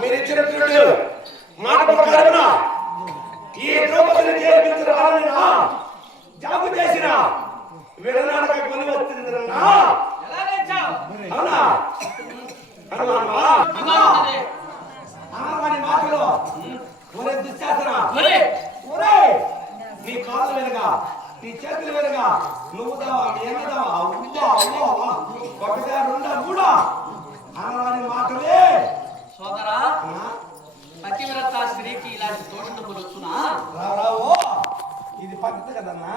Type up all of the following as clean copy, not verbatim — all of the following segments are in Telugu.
మీరు ఇచ్చినటువంటి మాట ప్రకారమున ఈ ద్రౌపదిని చేర్పించిన జాబు చేసిన విడనాడక కొని వచ్చిందన్నా అవునా అన్నవాని మాటలో ఒరే దుశ్శాసన ఒరే నీ కాళ్ళు వెనగా నీ చేతులు వెనగా నువ్వు దావా నీ ఎన్నదావా ఒకటా రెండా మూడా అన్నవాని మాటలే సోదరా పతివ్రత స్త్రీకి ఇలాంటి దోషం పొందుతున్నా రావు ఇది పద్ధతి కదన్నా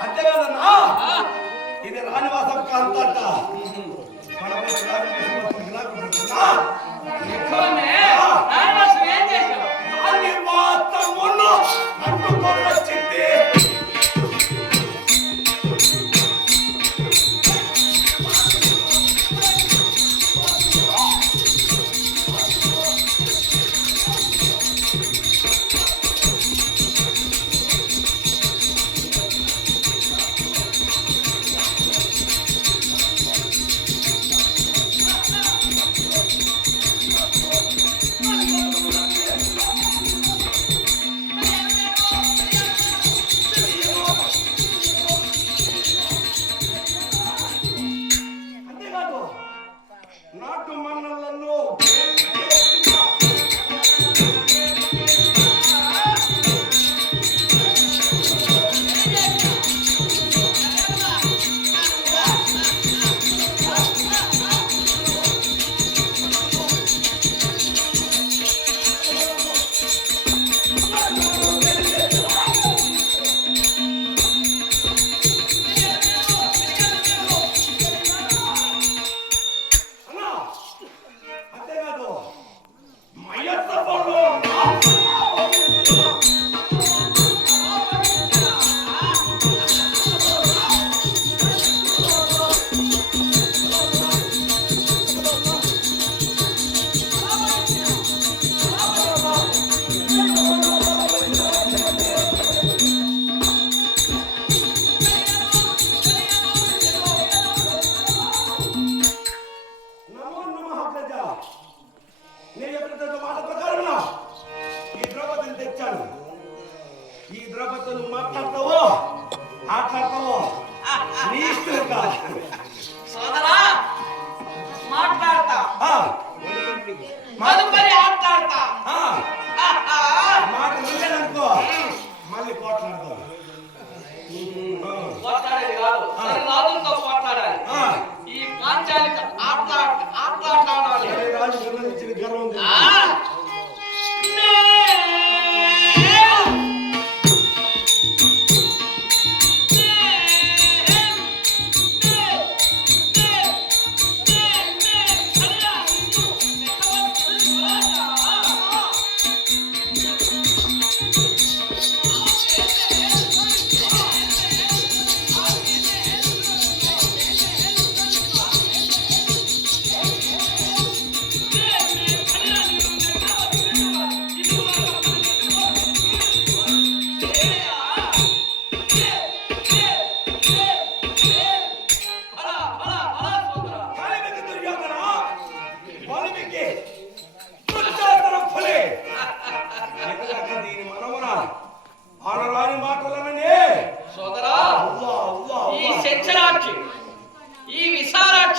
అంతేకాదన్నా ఇది రాణివాసం కాంతట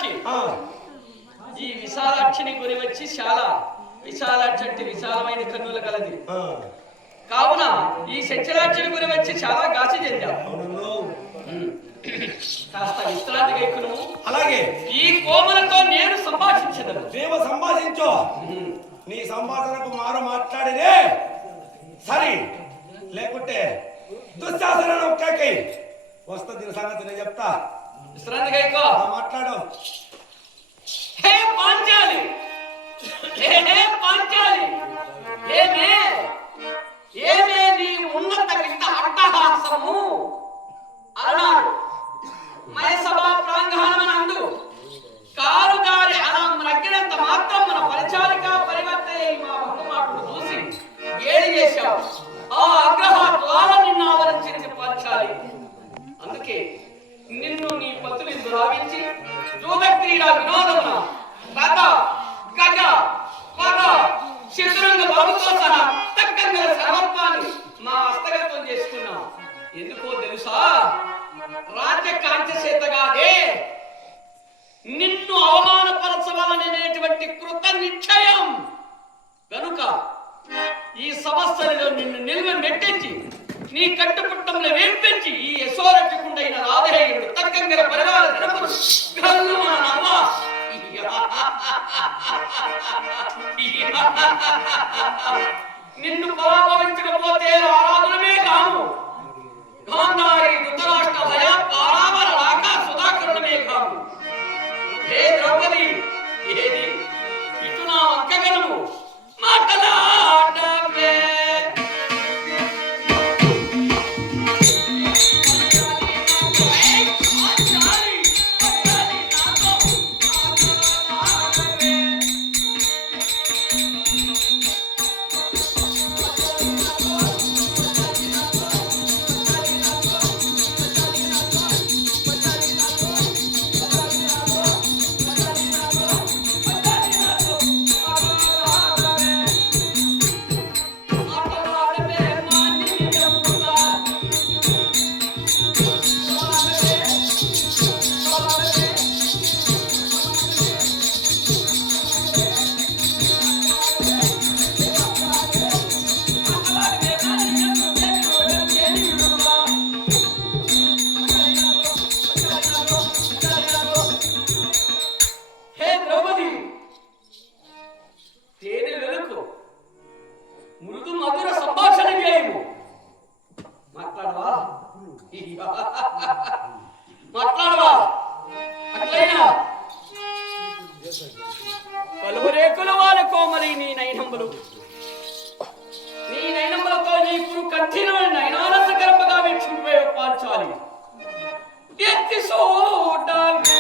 విశాలాక్షి ఆ, ఈ విశాలాక్షిని కొని వచ్చి విశాలాక్షి అంటే విశాలమైన కన్నుల కలది ఆ. కావున ఈ సత్యరాక్షిని కొని వచ్చి చాలా గాచి చెందాం. అవునన్ను. కాస్త విశ్రాంతిగా ఎక్కును. అలాగే ఈ కోమలతో నేను సంభాషించదను. దేవ సంభాషించు. నీ సంభాషణకు మారు మాట్లాడినే సరి, లేకుంటే దుశ్శాసన ఒక్కై వస్తుంది. దీని సంగతి నేను చెప్తా. విశ్రాంతిగా ఎక్కువ మాట్లాడు. హే పాంచాలి, హే పాంచాలి, ఏమే నీ ఉన్నత వింత అట్టహాసము అన్నాడు. మయసభా ప్రాంగణమనందు కారు గారి అలా మ్రగ్గినంత మాత్రం మన పరిచారిక పరివర్తే మా భక్తమాటను చూసి ఏడి చేశావు. ఆ ఆగ్రహ ద్వారా నిన్ను ఆవరించింది పాంచాలి. అందుకే నిన్ను నీ పతులు దురావించి జూద క్రీడా వినోదమున రథ గజ పద చతురంగ బలుతో సహా తగ్గంగల సర్వత్వాన్ని మా హస్తగతం చేసుకున్నాం. ఎందుకో తెలుసా? రాజ్య కాంచసేతగాదే నిన్ను అవమానపరచవలనేటువంటి కృత నిశ్చయం గనుక ఈ సమస్యలో నిన్ను నిల్వ మెట్టించి నీ కట్టుపుట్టంలో వేంపించి ఈ యశోరక్షకుండైన రాధేయుడు తగ్గంగల పరివార దినములు నిన్ను పరాభవించకపోతే ఆరాధనమే కాము, గాంధారి ధృతరాష్ట్ర భయ పారావర రాక సుధాకరుణమే కాము. హే ద్రౌపది, ఏది ఇటు నా వంకగనము మాటలాడమే. మాట్లాడవా? అట్లయినా కలువరేకుల వాళ్ళ కోమలి నీ నైనంబులతో నీ పురు కంఠిలో నైనానంద గర్భగా వీక్షిపోయే పాంచాలి. ఎత్తి సోడమే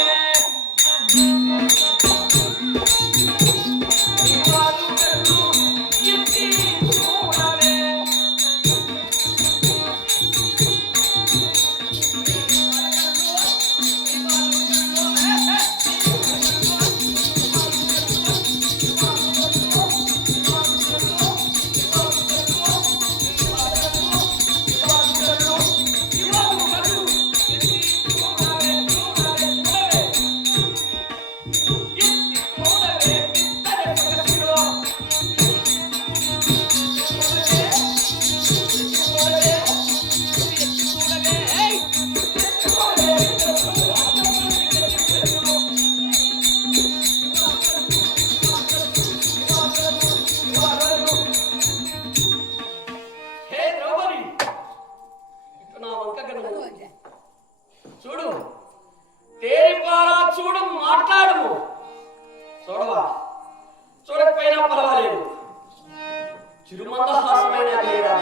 చూడు, తేరిపారా చూడు, మాట్లాడు. చూడవా, చూడకపోయినా పర్వాలేదు. చిరుమందహాసమైన లేదా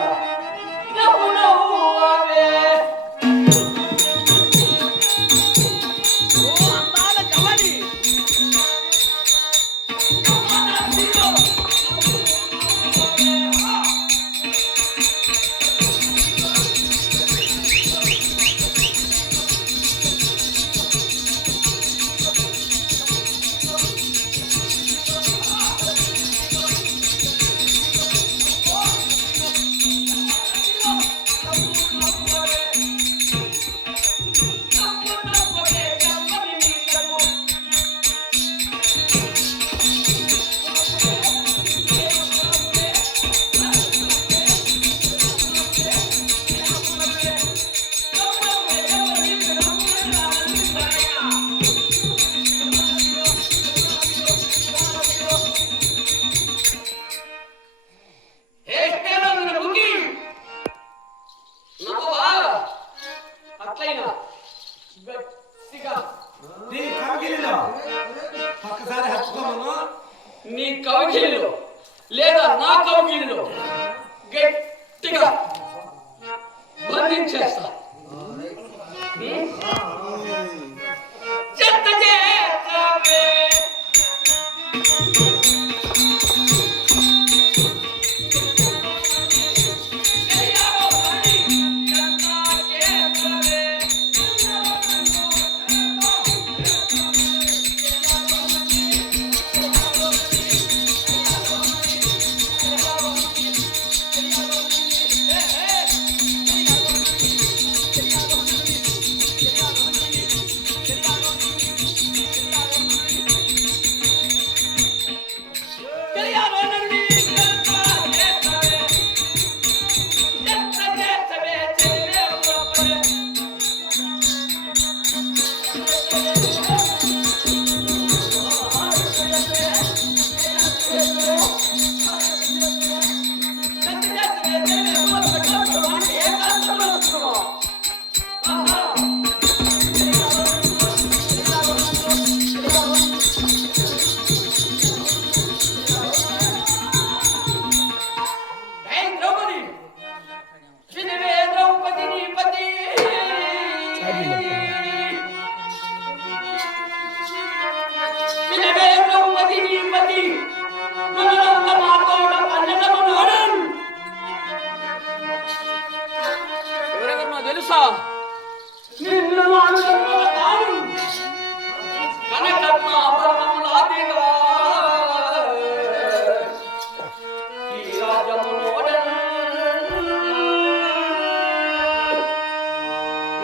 నీ కవిగిలిలో లేదా నా కవిగిలిలో గట్టిగా బంధించేస్తా. చెత్త చేతవే తెలుసా? నిన్ను కనకత్న ఆభరణములాదిగా ఈ రాజమునోడన్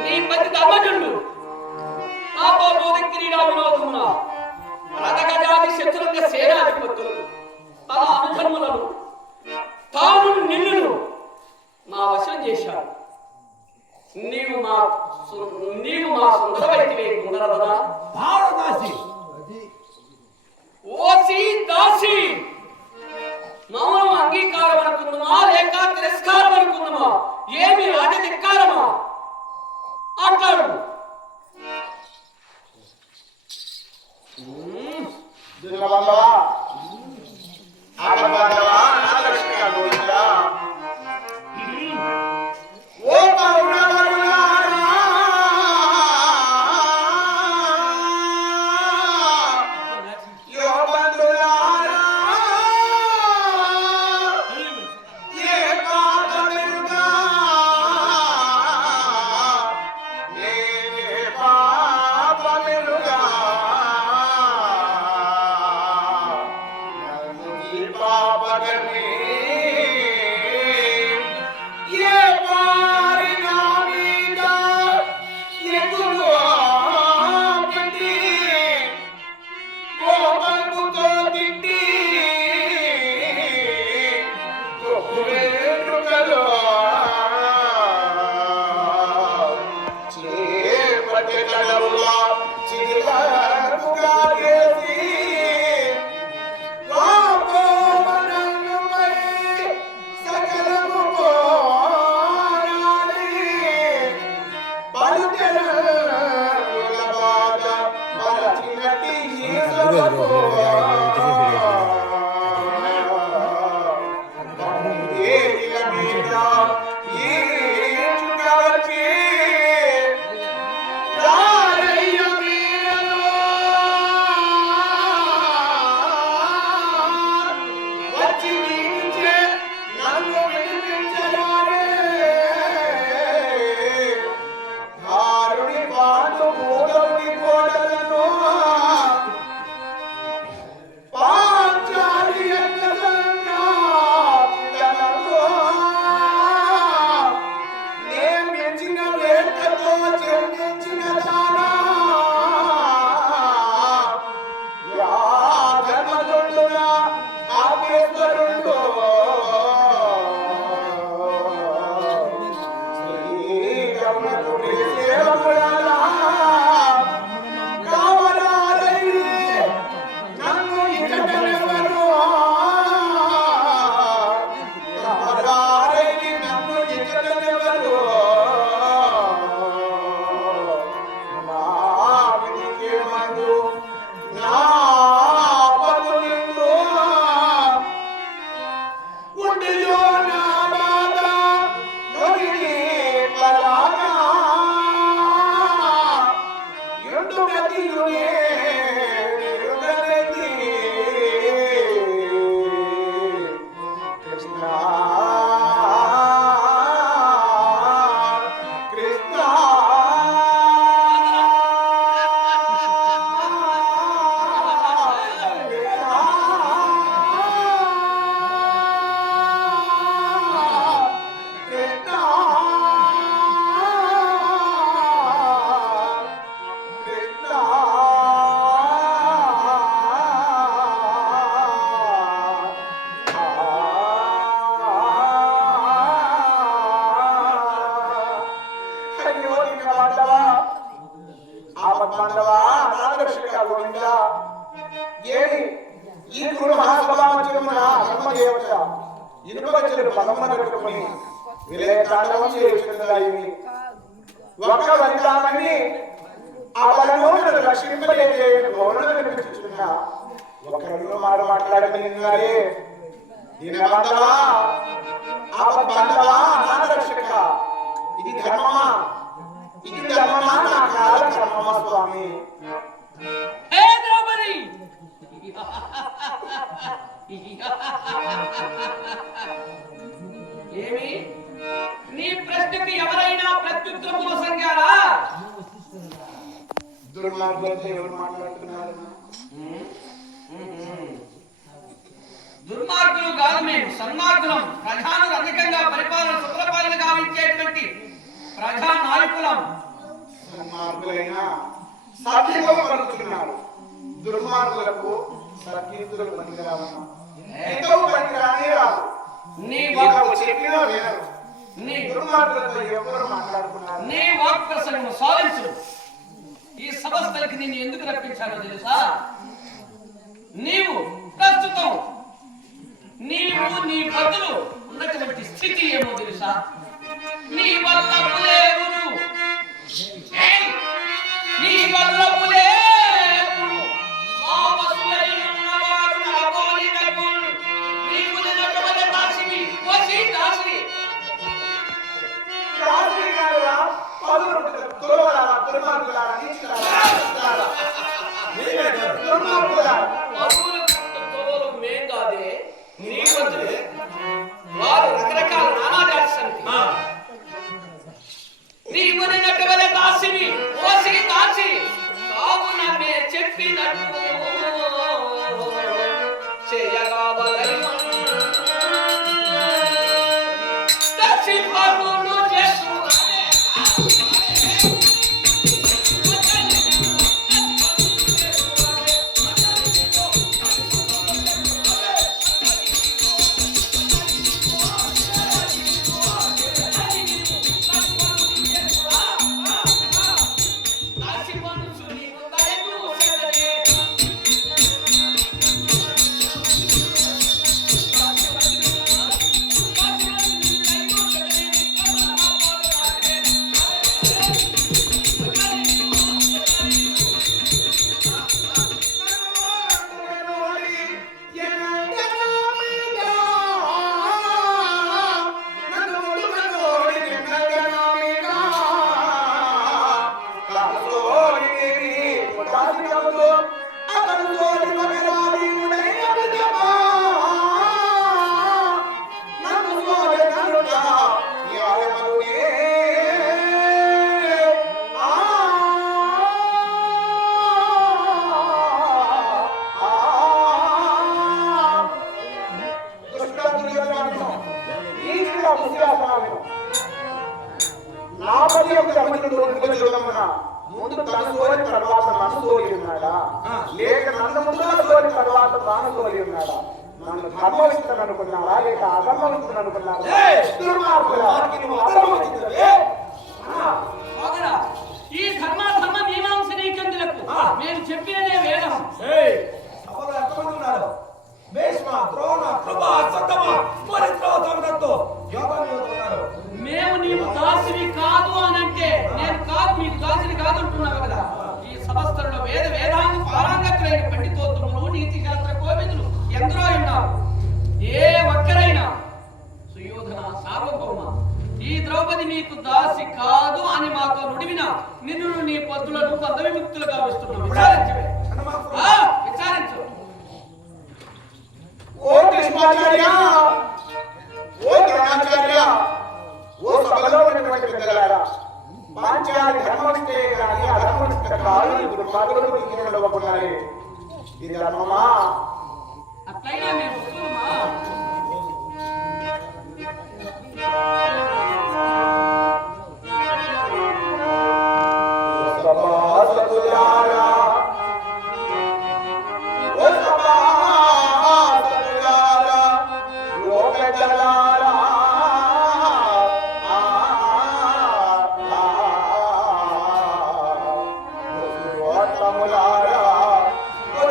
నీ పతి ధర్మజుడు నాతో దూత క్రీడా వినోదమున రథగజాది శత్రుంగ సేనాధిపతులు తన అనుధర్ములను తాము నిన్ను మా వశం చేశాడు. నీవు మా సుందరవైతివే కుందరదా భారదాసి ఓసి దాసి మౌనం అంగీకారం అనుకుందామా లేక తిరస్కారం అనుకుందామా? ఏమి రాజధిక్కారమా? అంటాడు. చిరుల ఏమి ఈ గురు మహాసభామధ్యమున ధర్మదేవత ఇనుపగజ్జలు పదమున పెట్టుకుని విలయ తాండవం చేయుచున్నదా ఏమి ఒక వందామని అవలను రక్షింపలేదే గౌరవ కనిపించుచున్నా ఒకరిలో మాట్లాడమన్నారే దీని బంధవా బంధవా అనాథ రక్షక ఇది ధర్మమా నా కాల ధర్మమా స్వామి ఏమి నీ ప్రశ్నకి ఎవరైనా ప్రత్యుత్తరము సంగారా? దుర్మార్గులతో ఎవరు మాట్లాడుతున్నారు? దుర్మార్గులు కాదు, మేము సన్మార్గులం. ప్రజాను అధికంగా పరిపాలన శుభ్రపాలన గావించేటువంటి ప్రజా నాయకులం. సన్మార్గులైనా సత్యంగా పలుకుతున్నారు. దుర్మార్గులకు సత్కీర్తులు పనికిరావన్నా ఎంతో పనికిరానే రాదు. నీ చెప్పినా వినరు. నీ దుర్మార్గులతో ఎవరు మాట్లాడుతున్నారు? నీ వాక్ ప్రసంగం సాధించు. ఈ సభస్థలకి నిన్ను ఎందుకు రప్పించాలో తెలుసా? నీవు ప్రస్తుతం నీ బదులు ఉన్నటువంటి స్థితి ఏమో తెలుసా? నీ వల్ల నీ వల్ల వారు రకరకాల నానాజాతి సమితి నీవునటువంటి దాసిని ఓసి దాసి కావున మే చెప్పినట్టు చేయగావలను దసి పనులు చేసుకునే ముందు తన సోని తర్వాత నన్ను సోలి ఉన్నాడా, లేక నన్ను ముందుగా సోని తర్వాత తాను సోలి ఉన్నాడా? నన్ను ధర్మవిస్తుని అనుకున్నారా లేక అధర్మవిస్తుని అనుకున్నారా? ఈ ధర్మాధర్మ మీమాంస నీకెందులకు? నేను చెప్పినదే వేదం. ఎంతమంది భీష్మ, ద్రోణ, కృప, సత్తమ, పరిత్రోధంతో యోగాన్ని ఉన్నారు. మేము నీవు దాసిని కాదు అనంటే నేను కాదు, నీకు దాసిని కాదు అంటున్నావు కదా. ఈ సమస్తలో వేదాంగ పారంగతులైన పండితోత్తములు, నీతి శాస్త్ర కోవిదులు ఎందరో ఉన్నారు. ఏ ఒక్కరైనా సుయోధన, సార్వభౌమ, ఈ ద్రౌపది నీకు దాసి కాదు అని మాతో నుడివిన నిన్ను నీ పద్దులను పదవిముక్తులుగా వస్తున్నావు. విచారించవే, విచారించు. ఓ కృష్ణాచార్య, ఓ ద్రోణాచార్య, ఓ సభలో ఉన్నటువంటి పెద్దలారా, పాంచాలి ధర్మనిష్టే కానీ అధర్మనిష్ట కాదు. దుర్మార్గులు దిగినవ్వకున్నారే. ఇది ధర్మమా? అట్లయినా మేము వస్తున్నామా? ఓ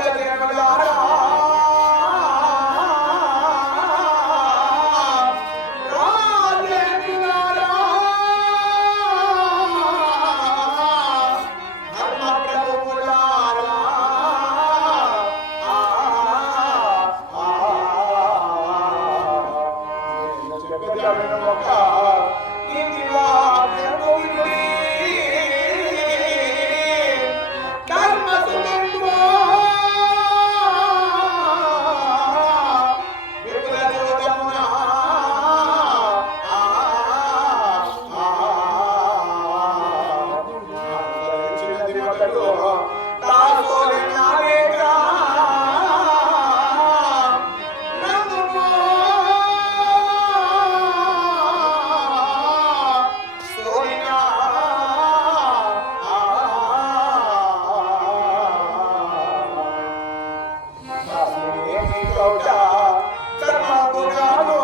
పౌట ధర్మపురాణో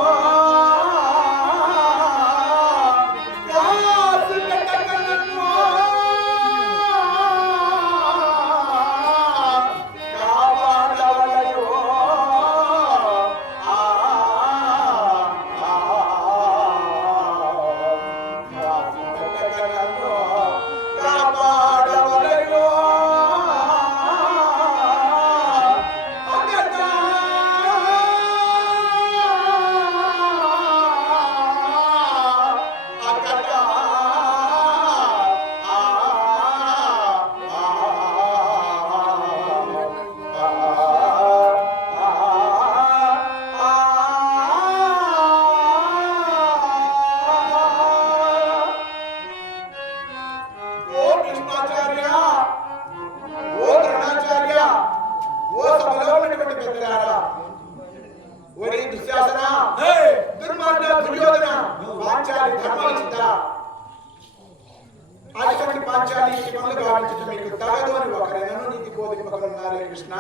కృష్ణ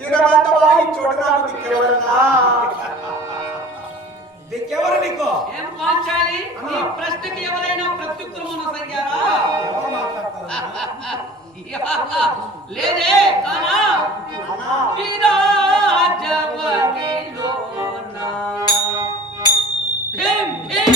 దినమంతా చోట నాకు దిక్కెవరన్నా దిక్కెవరు నీకు ఏం పాంచాలి నీ ప్రశ్నకి ఎవరైనా ప్రత్యుత్తరం సంఖ్యారా లేదే కానా ఈ రాజవనిలోనా భీం భీం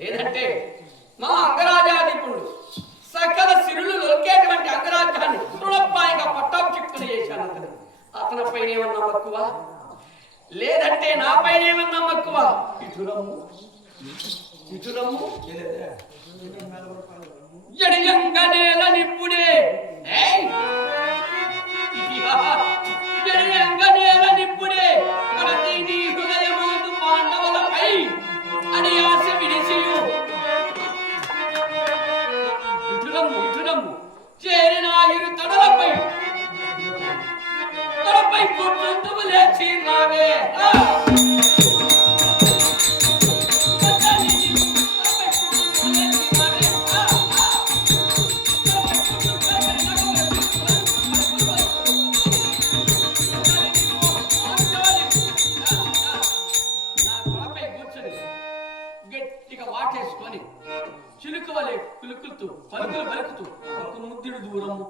లేదంటే మా అంగరాజాధిపుడు సకల సిరులు దొరికేటువంటి అంగరాజ్యాన్ని తృణప్రాయంగా పట్టాభిషిక్తులు చేశాను అతని పైన ఏమన్నా మక్కువ లేదంటే నా పైన ఏమన్నా మక్కువ ఇటురమ్ము జడియంగనేల నిప్పుడే జడియంగనేల నిప్పుడే ప్రతి నీ హృదయమందు పాండవులపై అని ఆశ విడిసియు ఇటురమ్ము చేరిన ఇరు తడలపై కూర్చుందువు లేచి రావే గట్టిగా వాటేసుకొని చిలుకవలే కులుకుతూ పలుకులు పలుకుతూ ఒక ముద్దుడు దూరము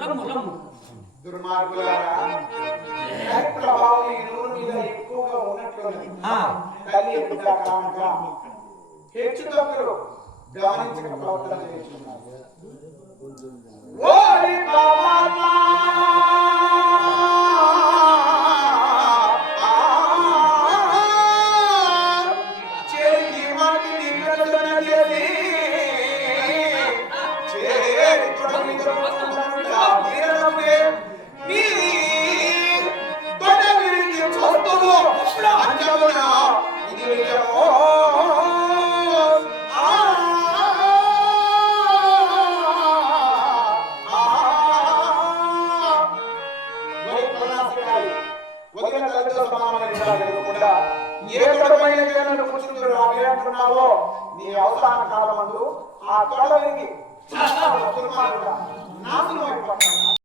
రమ్ము రమ్ము దుర్మార్గులారా ప్రభావం ఈ నూరు మీద ఎక్కువగా ఉన్నట్లున్నది తల్లి బిడ్డ కానక హెచ్చు తగ్గులు గమనించక ప్రవర్తన చేస్తున్నారు. ఓరి కావాలా చెయ్యి మాటి నిన్నలున చేసి చేరి తొడగిదుకుంటా వీరమే నీ తొడగిరికి చూస్తును అంజమున ఇది నిజమో ఏ తొడమైన జనులు కూర్చుంటారు అంటున్నావో నీ అవసాన కాలమందు ఆ తొడవికి నాశనం అయిపోతాను.